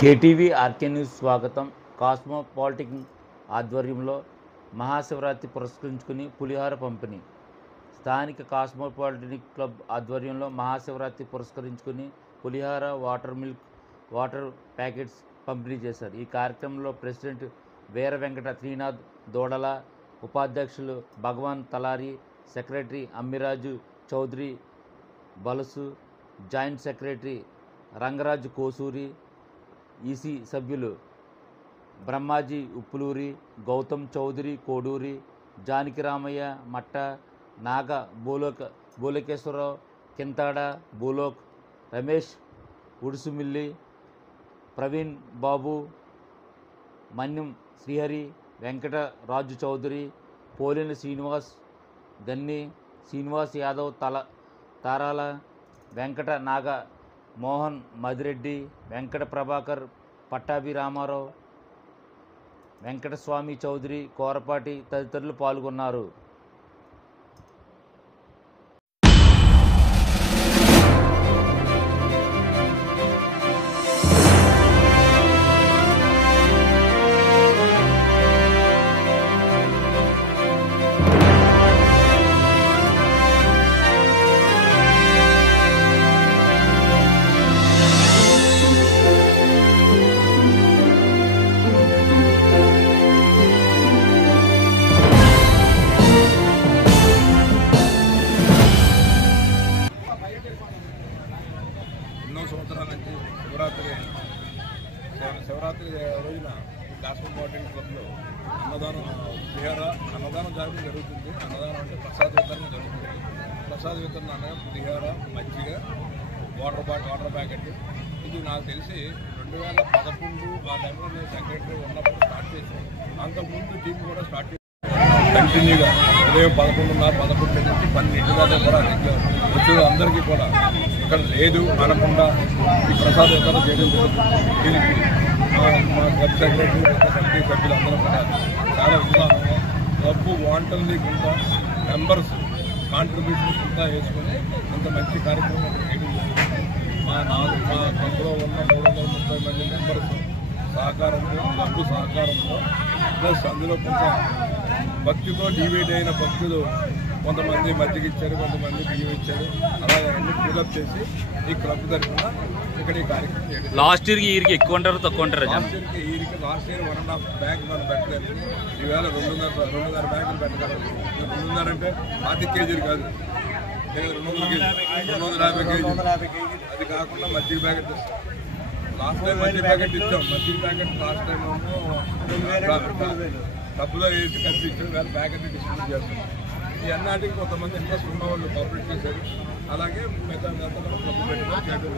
KTV RK news స్వాగతం. కాస్మోపాలిటిక్ ఆధ్వర్యంలో మహాశివరాత్రి పురస్కరించుకుని పులిహార పంపిణీ. స్థానిక కాస్మోపాలిటిక్ క్లబ్ ఆధ్వర్యంలో మహాశివరాత్రి పురస్కరించుకుని పులిహార, వాటర్ ప్యాకెట్స్ పంపిణీ చేశారు. ఈ కార్యక్రమంలో ప్రెసిడెంట్ వీర వెంకట శ్రీనాథ్ దోడల, ఉపాధ్యక్షులు Bhagavan Talari, secretary Ammiraju Chowdary Balasu, joint secretary Rangaraju Kosuri, EC సభ్యులు బ్రహ్మాజీ ఉప్పులూరి, గౌతమ్ చౌదరి కోడూరి, జానకిరామయ్య మట్ట, నాగ బోలకేశ్వరరావు, కింతాడ బూలోక్, రమేష్ ఉడుసుమిల్లి, ప్రవీణ్ బాబు, మన్యం శ్రీహరి, వెంకట రాజు చౌదరి, పోలిన శ్రీనివాస్, గన్ని శ్రీనివాస్ యాదవ్, తారాల వెంకట నాగ మోహన్ మదిరెడ్డి, వెంకట ప్రభాకర్, పట్టాభి రామారావు, వెంకటస్వామి చౌదరి, కోరపాటి తదితరులు పాల్గొన్నారు. ఎన్నో సంవత్సరాల నుంచి శివరాత్రి రోజున కాస్మోపాలిటిక్ క్లబ్లో అన్నదానం జరుగుతుంది. అన్నదానం అంటే ప్రసాద వితరణ జరుగుతుంది. ప్రసాద వితరణ అనగా పులిహార, మజ్జిగ, వాటర్ ప్యాకెట్. ఇది నాకు తెలిసి 2011 ఆ టైంలో నేను సెక్రటరీ ఉన్నప్పుడు స్టార్ట్ చేశాను. అంతకుముందు టీం కూడా స్టార్ట్ చేశాను. కంటిన్యూగా ఉదయం 11:30 నుంచి 12 దాకా కూడా వచ్చే అందరికీ కూడా ఇక్కడ లేదు అనకుండా ఈ ప్రసాద వితరణ చేయడం జరుగుతుంది. దీనికి మా క్లబ్ సెక్రటరీ, కమిటీ సభ్యులందరూ కూడా చాలా ఉత్సాహంగా క్లబ్ వాంటల్ని కొంత మెంబర్స్ కాంట్రిబ్యూషన్స్ అంతా వేసుకొని ఇంత మంచి కార్యక్రమం చేయడం జరుగుతుంది. మా క్లబ్లో ఉన్న 330 మంది మెంబర్స్ సహకారంతో, క్లబ్ సహకారంతో, ప్లస్ అందులో కొంత భక్తితో డివైడ్ అయిన భక్తులు కొంతమంది మజ్జిగ ఇచ్చారు, కొంతమంది బియ్యం ఇచ్చారు. అలాగే అన్ని ఫిల్అప్ చేసి ఈ క్లబ్ తరఫున ఇక్కడ ఈ కార్యక్రమం చేయడం. లాస్ట్ ఇయర్కి ఎక్కువ ఉంటారు, తక్కువ ఉంటారు? లాస్ట్ ఇయర్ 1.5 బ్యాగ్ మనం పెట్టలేదు. ఈవేళ 2.5 బ్యాగులు పెట్టగలం. 2.5 అంటే 40 కేజీలు కాదు, 250 కేజీలు. అది కాకుండా మజ్జిగ ప్యాకెట్ లాస్ట్ టైం మజ్జిగ ప్యాకెట్ ఇచ్చాం. మజ్జిగ ప్యాకెట్ లాస్ట్ టైం డబ్బులో వేసి కలిసి ఇచ్చాం. వేళ ప్యాకెట్ డిస్ట్రిబ్యూట్ చేస్తాం. ఈ అన్నాటికి కొంతమంది ఇంట్రెస్ట్ ఉన్న వాళ్ళు కోఆపరేట్ చేశారు. అలాగే మిగతా క్లబ్ పెట్టుకొని చేయడం.